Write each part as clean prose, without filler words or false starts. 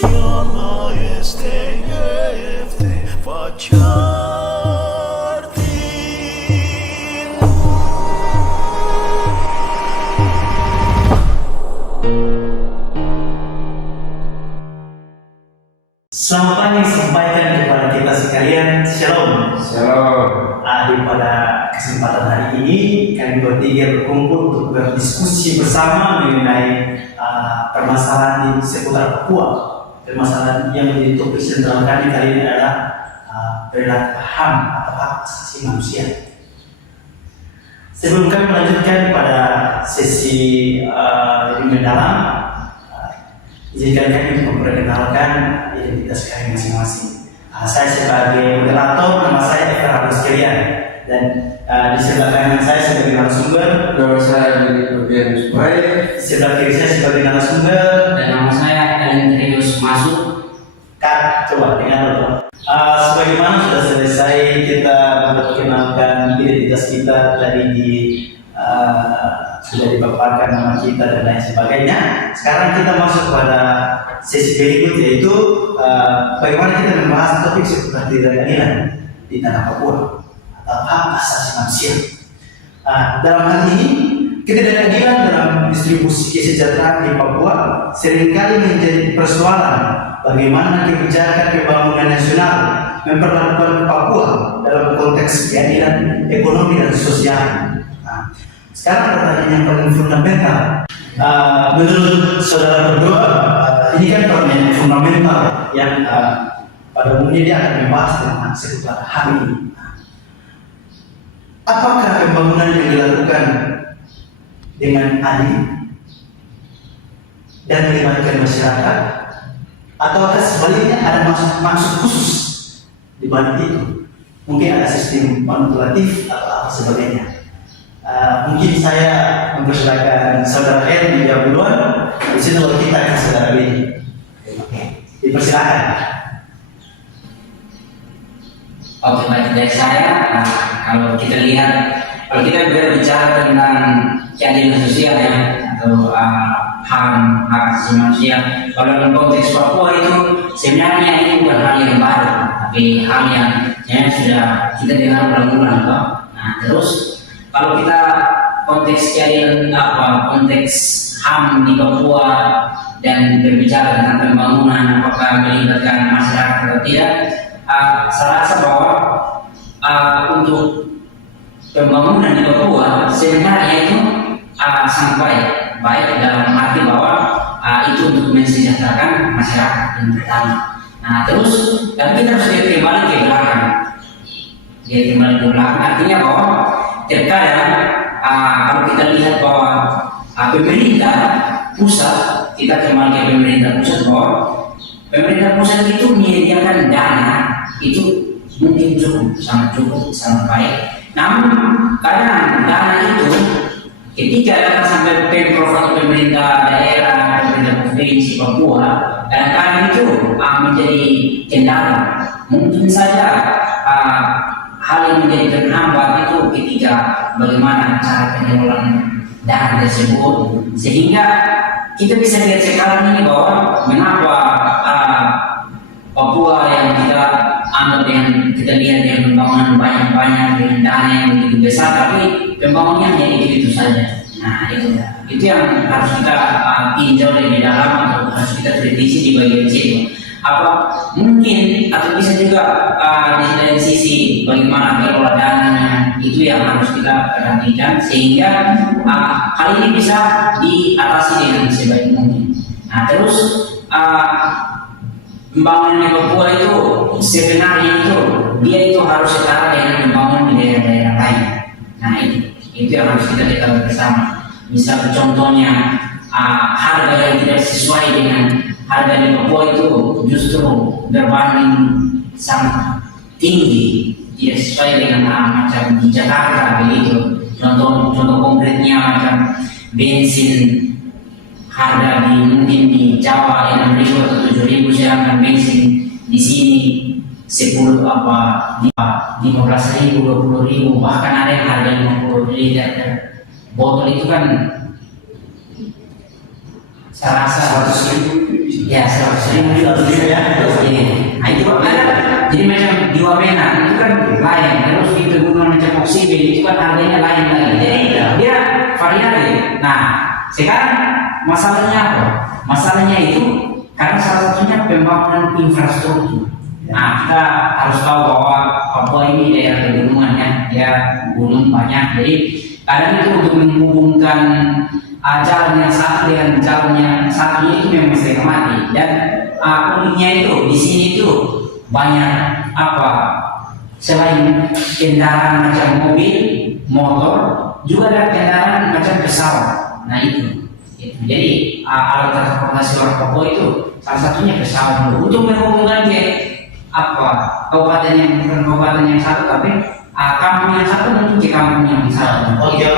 Chiama este jefte faciartin. Selamat pagi, sampaikan kepada kita sekalian, Shalom. Shalom. Pada kesempatan hari ini kami bertiga berkumpul untuk berdiskusi bersama mengenai permasalahan di seputar Papua. Permasalahan yang menjadi topik sentral kami kali ini adalah perilaku HAM atau hak asasi manusia. Sebelum kami melanjutkan pada sesi lebih mendalam, izinkan kami untuk memperkenalkan identitas kami masing-masing. Saya sebagai moderator, nama saya Eka sekalian, dan di sebelah kanan saya sebagai narasumber. Nama saya William Subai. Di sebelah kiri saya sebagai narasumber. Dan nama saya Elendrius Masuk. Kak, coba dengar dulu. Sebagaimana sudah selesai kita memperkenalkan identitas kita tadi sudah dipaparkan nama kita dan lain sebagainya. Sekarang kita masuk pada sesi berikut, yaitu bagaimana kita membahas topik seputar ketidakadilan di tanah Papua atau hak asasi manusia. Dalam hal ini, ketidakadilan dalam distribusi kesejahteraan di Papua seringkali menjadi persoalan bagaimana kebijakan pembangunan nasional memperlakukan Papua dalam konteks keadilan ekonomi dan sosial. Sekarang pertanyaan yang paling fundamental, menurut saudara berdua, ini kan pertanyaan fundamental yang pada umumnya dia akan membahas tentang seputar hal ini. Apakah pembangunan yang dilakukan dengan adil dan melibatkan masyarakat, ataukah sebaliknya ada maksud khusus di balik itu? Mungkin ada sistem manipulatif atau apa sebagainya. Mungkin saya mempersilakan saudara R menjawab duluan. Di sini kalau kita akan saudara B. Dipersilakan. Oke, baik dari saya. Kalau kita berbicara tentang keadilan sosial ya, atau HAM, hak asasi manusia. Kalau dalam konteks Papua itu sebenarnya ini bukan hal yang baru, tapi hal yang sudah kita dengar ulang-ulang. Nah, terus kalau kita konteks keadilan konteks HAM di Papua dan berbicara tentang pembangunan, apakah melibatkan masyarakat atau tidak, saya rasa bahwa untuk pembangunan di Papua sebenarnya itu sampai baik dalam arti bahwa itu untuk mensejahterakan masyarakat yang pertama. Nah, terus tapi kita harus kembali ke belakang. Artinya bahwa terkadang kalau kita lihat bahwa pemerintah pusat, kita kembali ke pemerintah pusat, bahwa pemerintah pusat itu menyediakan dana itu mungkin sangat cukup, sangat baik. Namun kadang dana itu ketika datang sampai pemprov atau pemerintah daerah, pemerintah provinsi Papua, kadang-kadang itu menjadi kendala. Mungkin saja hal yang menjadi terhambat itu ketika bagaimana cara pengelolaan dana tersebut, sehingga kita bisa lihat sekarang ini bahwa mengapa Papua yang kita anggap dengan kita lihat yang pembangunan banyak dengan dana yang begitu besar, tapi pembangunannya hanya itu saja. Nah, itu yang harus kita tinjau lebih dalam, atau harus kita kritisi di bagian situ. Apa mungkin atau bisa juga di lain sisi bagaimana kelola dananya, itu yang harus kita perhatikan sehingga hal ini bisa diatasi dengan sebaik mungkin. Nah, terus pembangunan di Papua itu sebenarnya dia itu harus setara dengan pembangunan di daerah-daerah lain. Nah, itu yang harus kita ketahui bersama. Misal contohnya harga yang tidak sesuai dengan harga di Papua itu justru berbanding sangat tinggi, tidak sesuai dengan macam di Jakarta begitu. Contoh konkretnya macam bensin harga mungkin di Jawa 6.000 atau 7.000, sedangkan bensin di sini 10 15.000, 20.000, bahkan ada yang harga 50 liter botol itu kan saya rasa 100.000. ya 100.000 ya. Iya. Nah itu ada jadi macam di Wamena itu kan lain, terus di pegunungan macam Oksibil itu kan harganya lain lagi. Jadi dia variabel. Nah sekarang masalahnya apa? Masalahnya itu karena salah satunya pembangunan infrastruktur. Nah kita harus tahu bahwa Papua ini daerah pegunungan ya, dia gunung banyak. Jadi kadang itu untuk menghubungkan jalan yang satu dengan jalan yang satunya itu memang setengah mati. Dan uniknya itu di sini itu banyak apa, selain kendaraan macam mobil, motor, juga ada kendaraan macam pesawat. Nah itu. Jadi alat transportasi orang Papua itu salah satunya pesawat untuk menghubungkan ke apa kabupaten yang bukan kabupaten yang satu tapi kampung yang satu untuk ke kampung yang satu. Oke.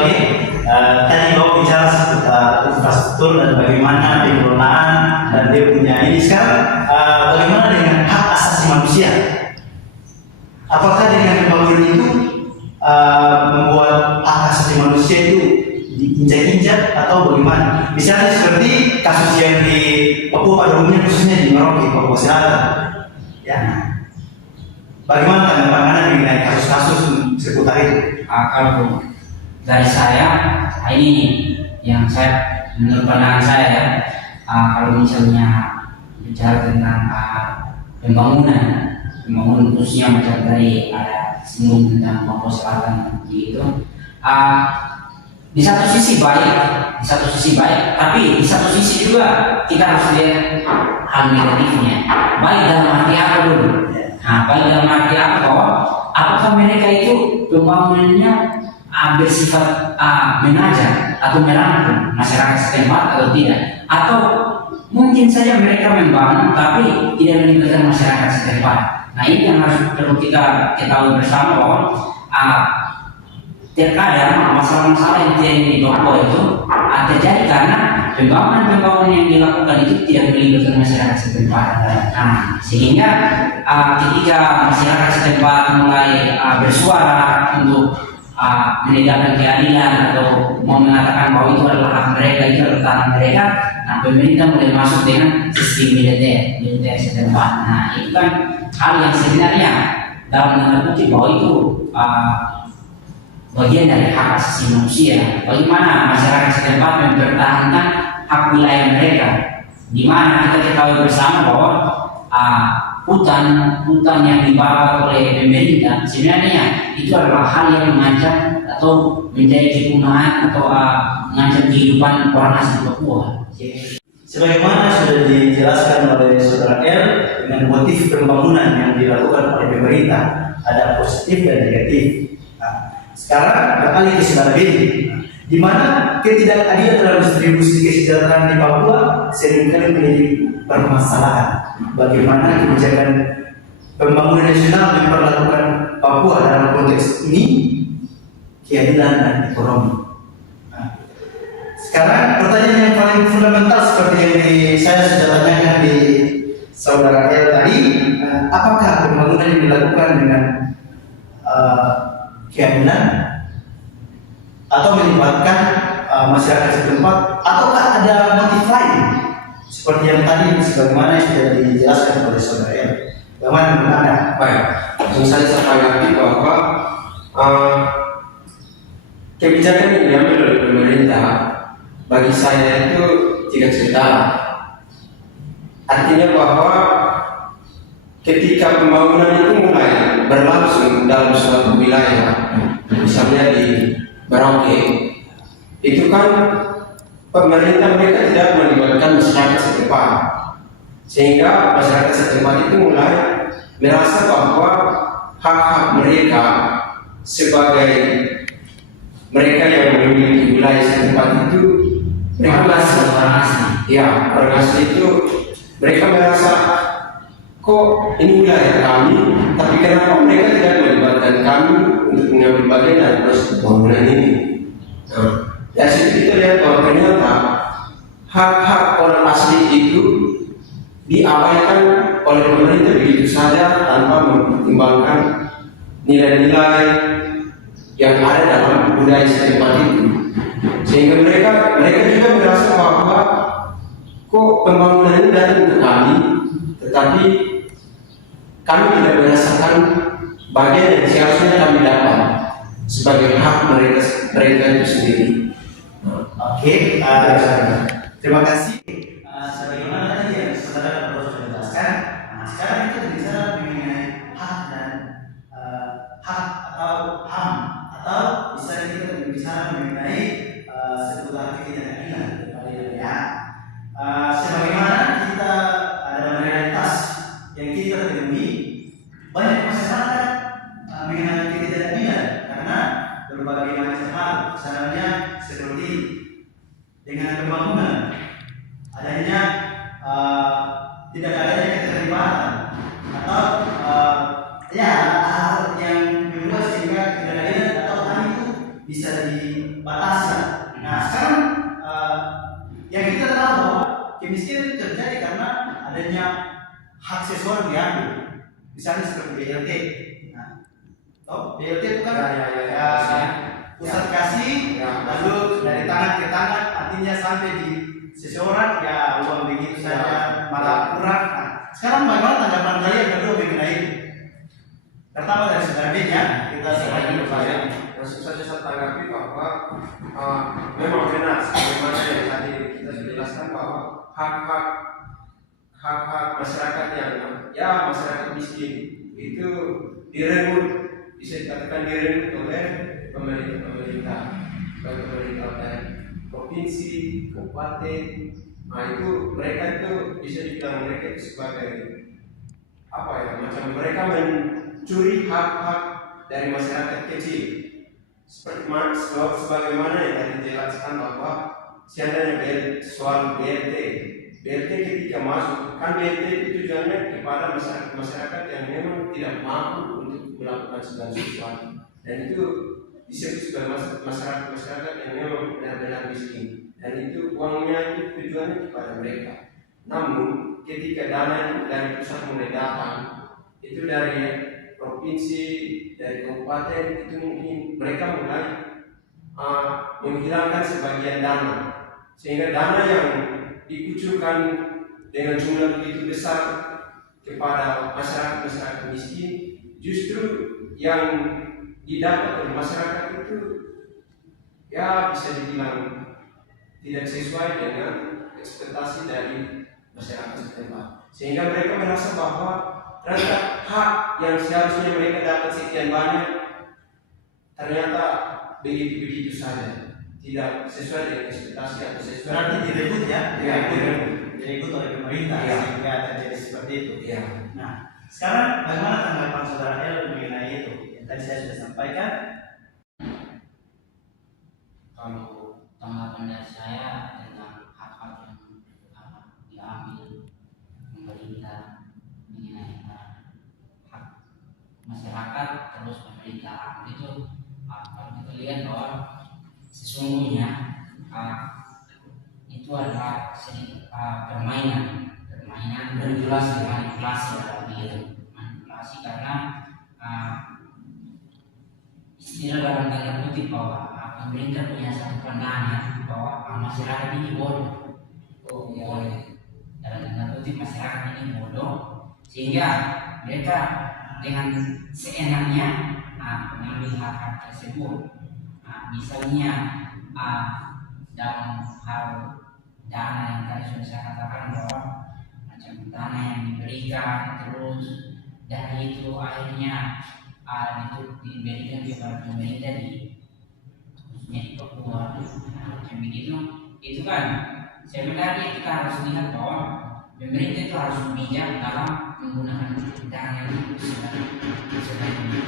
Tadi Bapak bicara seputar infrastruktur dan bagaimana pengelolaan dan dia punya ini. Sekarang bagaimana dengan hak asasi manusia? Apakah dengan pembangunan itu membuat hak asasi manusia itu diinjak-injak atau bagaimana? Misalnya seperti kasus yang di Papua pada umumnya, khususnya di Merauke, Papua Selatan. Ya, bagaimana tanggapan mengenai kasus-kasus seputar itu? Kalau dari saya, ini yang saya menurut pandangan saya ya, kalau misalnya bicara tentang pembangunan khususnya macam tadi ada singgung tentang Papua Selatan gitu. Di satu sisi baik, tapi di satu sisi juga kita harus lihat hal negatifnya. Baik dalam arti apa dulu? Nah, baik dalam arti apa bahwa apakah mereka itu pembangunannya bersifat mengajak atau merangkul masyarakat setempat atau tidak? Atau mungkin saja mereka membangun tapi tidak melibatkan masyarakat setempat. Nah ini yang harus perlu kita ketahui bersama bahwa terkadang masalah-masalah yang terjadi di Papua itu terjadi karena pembangunan yang dilakukan itu tidak melibatkan masyarakat setempat. Nah, sehingga ketika masyarakat setempat mulai bersuara untuk menegakkan keadilan atau mau mengatakan bahwa itu adalah hak mereka, itu adalah tanah mereka, nah pemerintah mulai masuk dengan sistem militer setempat. Nah, itu kan hal yang sebenarnya dalam tanda kutip bahwa itu bagian dari hak asasi manusia. Bagaimana masyarakat setempat mempertahankan hak wilayah mereka, di mana kita ketahui bersama bahwa hutan yang dibawa oleh pemerintah sebenarnya itu adalah hal yang mengancam atau menjadi kepunahan atau mengancam kehidupan orang asli Papua. Sebagaimana sudah dijelaskan oleh Saudara L dengan motif pembangunan yang dilakukan oleh pemerintah, ada positif dan negatif. Sekarang beralih ke Saudara Beni, di mana ketidakadilan dalam distribusi kesejahteraan di Papua seringkali menjadi permasalahan. Bagaimana kebijakan pembangunan nasional memperlakukan Papua dalam konteks ini, keadilan dan ekonomi. Sekarang pertanyaan yang paling fundamental seperti yang saya sudah tanyakan di Saudara L tadi, apakah pembangunan yang dilakukan dengan keadilan atau melibatkan masyarakat setempat, ataukah ada motif lain seperti yang tadi sebagaimana sudah dijelaskan oleh Saudara L? Bagaimana menurut Anda? Baik, misalnya saya tanggapi bahwa kebijakan yang diambil oleh pemerintah bagi saya itu tidak sejalan. Artinya bahwa ketika pembangunan itu mulai berlangsung dalam suatu wilayah, misalnya di Merauke, itu kan pemerintah mereka tidak melibatkan masyarakat setempat, sehingga masyarakat setempat itu mulai merasa bahwa hak-hak mereka sebagai mereka yang memiliki wilayah setempat itu mereka merasa orang asli itu mereka merasa kok ini wilayah kami, tapi kenapa mereka tidak melibatkan kami untuk mengambil bagian dari proses pembangunan ini? Nah, dari situ kita lihat bahwa ternyata hak-hak orang asli itu diabaikan oleh pemerintah begitu saja tanpa mempertimbangkan nilai-nilai yang ada dalam budaya setempat itu, sehingga mereka juga merasa bahwa kok pembangunan ini datang ke kami, tetapi kami tidak merasakan bagian yang seharusnya kami dapat sebagai hak mereka itu sendiri. Oke, terima kasih. Sebagaimana tadi yang saudara Bro sudah jelaskan, sekarang kita berbicara mengenai hak dan hak atau HAM, atau bisa kita berbicara mengenai seputar ketidakadilan ya. Sebagaimana kita dalam realitas yang kita temui, banyak masyarakat mengenai ketidakadilan karena berbagai macam hal, misalnya seperti dengan pembangunan, adanya tidak adanya keterlibatan atau ya hal yang membuat sehingga ketidakadilan atau hal itu bisa dibatasi. Nah sekarang yang kita tahu bahwa kemiskinan terjadi karena adanya hak seseorang diambil, misalnya seperti BLT. Nah, BLT itu kan pusat kasih, lalu dari tangan ke tangan, artinya sampai di seseorang ya uang begitu saja malah kurang. Nah, sekarang bagaimana tanggapan kalian berdua mengenai itu? Pertama dari saudara Ben ya, kita sebagai berbagai. Langsung saja saya tanggapi bahwa memang benar sebagaimana yang tadi kita sudah jelaskan bahwa hak-hak masyarakat yang masyarakat miskin itu direnggut, bisa dikatakan direnggut oleh pemerintah dari provinsi, kabupaten. Nah itu mereka itu bisa dibilang mereka itu sebagai macam mereka mencuri hak-hak dari masyarakat kecil. Sebagaimana yang tadi dijelaskan bahwa seandainya soal BLT ketika masuk kan BLT itu tujuannya kepada masyarakat yang memang tidak mampu untuk melakukan segala sesuatu, dan itu disebut sebagai masyarakat yang memang benar-benar miskin, dan itu uangnya itu tujuannya kepada mereka. Namun ketika dana itu dari pusat mulai datang, itu dari provinsi, dari kabupaten, itu mungkin mereka mulai menghilangkan sebagian dana, sehingga dana yang dikucurkan dengan jumlah begitu besar kepada masyarakat miskin, justru yang didapat oleh masyarakat itu ya bisa dibilang tidak sesuai dengan ekspektasi dari masyarakat setempat, sehingga mereka merasa bahwa ternyata hak yang seharusnya mereka dapat sekian banyak ternyata begitu saja, tidak sesuai dengan ekspektasi atau sesuai. Berarti direbut ya, direbut oleh pemerintah sehingga terjadi seperti itu. Nah, sekarang bagaimana tanggapan saudara El mengenai itu? Yang tadi saya sudah sampaikan. Kalau tanggapan dari saya tentang hak-hak yang diambil pemerintah mengenai hak masyarakat terus pemerintah itu, kalau kita lihat bahwa sesungguhnya itu adalah sedikit permainan manipulasi dalam diri, manipulasi karena istilah dalam tanda kutip bahwa pemerintah punya satu pandangan bahwa masyarakat ini bodoh. Dalam tanda kutip masyarakat ini bodoh, sehingga mereka dengan seenaknya mengambil hak-hak tersebut. Misalnya dalam hal dana yang tadi sudah saya katakan bahwa macam dana yang diberikan, terus dari itu akhirnya diberikan kepada pemerintah khususnya di Papua, macam begitu. Itu kan sebenarnya kita harus lihat bahwa pemerintah itu harus bijak dalam menggunakan dana itu sebaik-baiknya.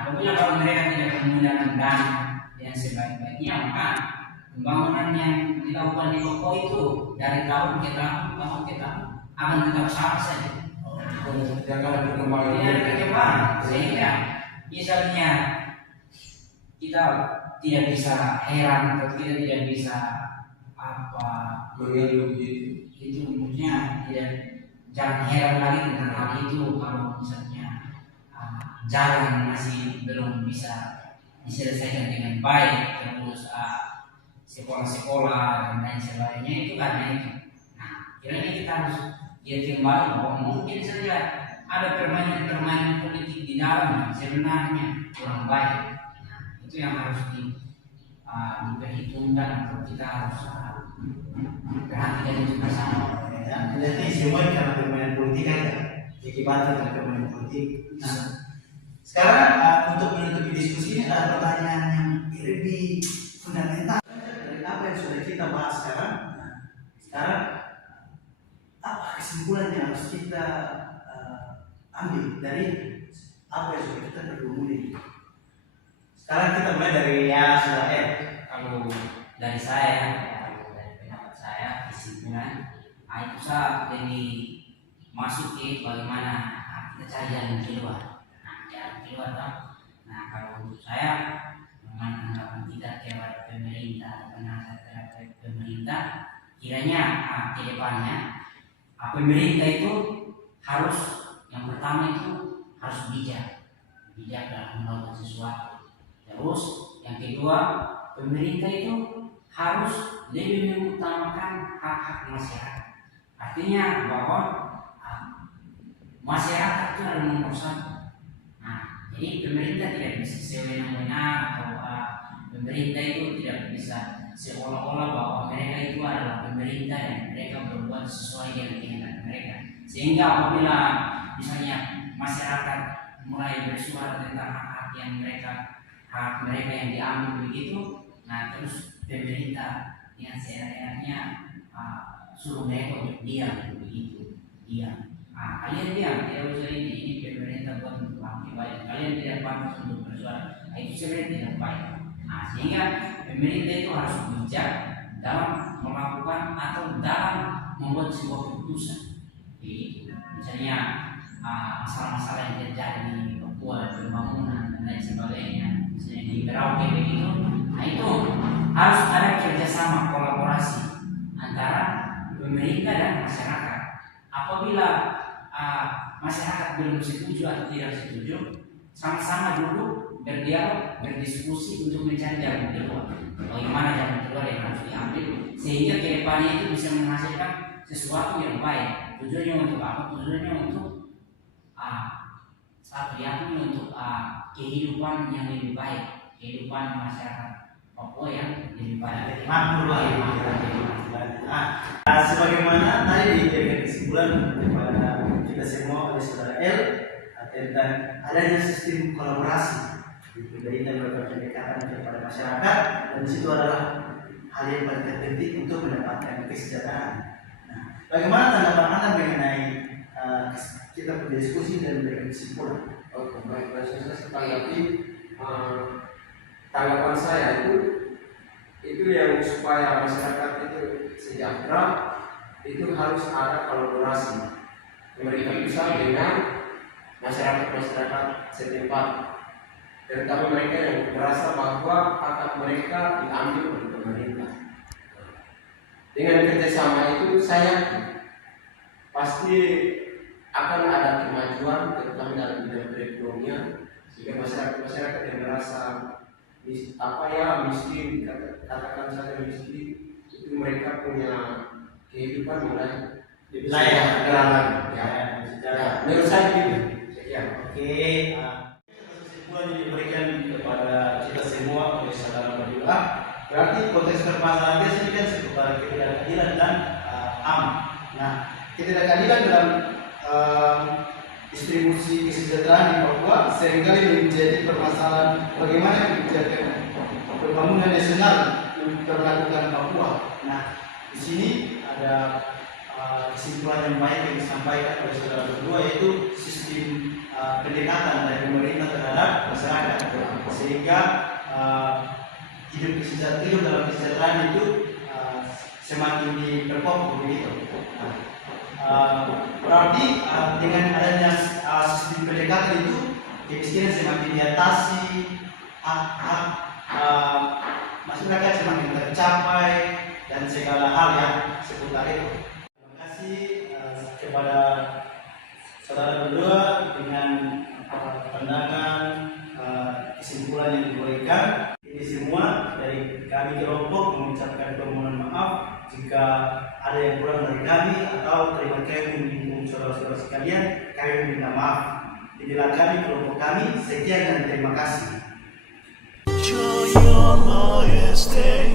Apabila kalau mereka tidak menggunakan dana yang sebaik-baiknya, maka pembangunan yang dilakukan di Papua itu dari tahun ke tahun akan tetap sama saja. Jangan berkembang. Sehingga misalnya kita tidak bisa heran atau kita tidak bisa mengeluh gitu. Itu maksudnya jangan heran lagi tentang hal itu kalau misalnya jalan masih belum bisa diselesaikan dengan baik, terus sekolah-sekolah dan lain sebagainya, itu karena itu. Nah, kiranya kita harus lihat kembali bahwa mungkin saja ada permainan politik di dalamnya sebenarnya kurang baik. Nah, itu yang harus diperhitungkan atau kita harus perhatikan itu bersama. Ya, jadi semua karena permainan politik aja, akibatnya dari permainan politik. Nah, sekarang untuk menutupi diskusi ini ada pertanyaan yang lebih fundamental dari apa yang sudah kita bahas sekarang. Nah, sekarang apa kesimpulan yang harus kita ambil dari apa yang sudah kita bergumuli? Sekarang kita mulai dari ya sudah Kalau dari saya, kalau dari pendapat saya kesimpulan itu saya lebih masuk ke bagaimana kita cari jalan keluar. Nah, jalan keluar toh. Nah, kalau untuk saya memang anggapan kita kepada pemerintah, penasihat terhadap pemerintah, kiranya ke depannya pemerintah itu harus yang pertama itu harus bijak dalam melakukan sesuatu. Terus yang kedua, pemerintah itu harus lebih mengutamakan hak-hak masyarakat. Artinya bahwa masyarakat itu adalah nomor satu. Nah, jadi pemerintah tidak bisa sewenang-wenang atau pemerintah itu tidak bisa seolah-olah bahwa mereka itu adalah pemerintah dan mereka berbuat sesuai dengan kehendak mereka. Sehingga apabila misalnya masyarakat mulai bersuara tentang hak mereka yang diambil begitu, nah terus pemerintah yang seenaknya suruh mereka untuk diam begitu, diam. Kalian diam, tidak usah ini pemerintah buat untuk baik. Kalian tidak pantas untuk bersuara. Itu sebenarnya tidak baik. Sehingga pemerintah itu harus bijak dalam melakukan atau dalam membuat sebuah keputusan. Jadi, misalnya masalah-masalah yang terjadi di Papua, pembangunan dan lain sebagainya, misalnya di Merauke begitu, nah itu harus ada kerjasama kolaborasi antara pemerintah dan masyarakat. Apabila masyarakat belum setuju atau tidak setuju, sama-sama dulu berdialog, berdiskusi untuk mencari jalan keluar. Bagaimana jalan keluar yang harus diambil sehingga kedepannya itu bisa menghasilkan sesuatu yang baik. Tujuannya untuk apa? Tujuannya untuk satu yang untuk kehidupan yang lebih baik, kehidupan masyarakat Papua yang lebih baik. Sebagaimana tadi diberikan kesimpulan kepada kita semua oleh saudara L tentang adanya sistem kolaborasi di pemerintah melakukan pendekatan kepada masyarakat, dan di situ adalah hal yang paling penting untuk mendapatkan kesejahteraan. Nah, bagaimana tanggapan Anda mengenai kita berdiskusi dan memberikan kesimpulan? Oke, baik, saya tanggapi tanggapan saya itu yang supaya masyarakat itu sejahtera itu harus ada kolaborasi pemerintah pusat dengan masyarakat setempat, terutama mereka yang merasa bahwa hak mereka diambil oleh pemerintah. Dengan kerjasama itu saya pasti akan ada kemajuan terutama dalam bidang perekonomian, sehingga masyarakat yang merasa miskin, katakan saja miskin, itu mereka punya kehidupan mulai lebih layak. Menurut saya gitu. Oke, kesimpulan yang diberikan kepada kita semua oleh saudara berdua, berarti konteks permasalahan ini kan seputar ketidakadilan dan HAM. Nah, ketidakadilan dalam distribusi kesejahteraan di Papua seringkali menjadi permasalahan bagaimana kebijakan pembangunan nasional yang dilakukan Papua. Nah, di sini ada kesimpulan yang baik yang disampaikan oleh saudara berdua, yaitu sistem pendekatan dari pemerintah terhadap masyarakat, sehingga hidup dalam kesejahteraan itu semakin diperkokoh begitu. Berarti dengan adanya sistem pendekatan itu kemiskinan semakin diatasi, hak masyarakat semakin tercapai dan segala hal yang seputar itu. Terima kasih kepada saudara berdua dengan pandangan kesimpulan yang diberikan. Ini semua dari kami kelompok mengucapkan permohonan maaf jika ada ada yang kurang dari kami atau terima kasih untuk saudara-saudara sekalian, kami minta maaf. Inilah kami, kelompok kami, sekian dan terima kasih. Yo este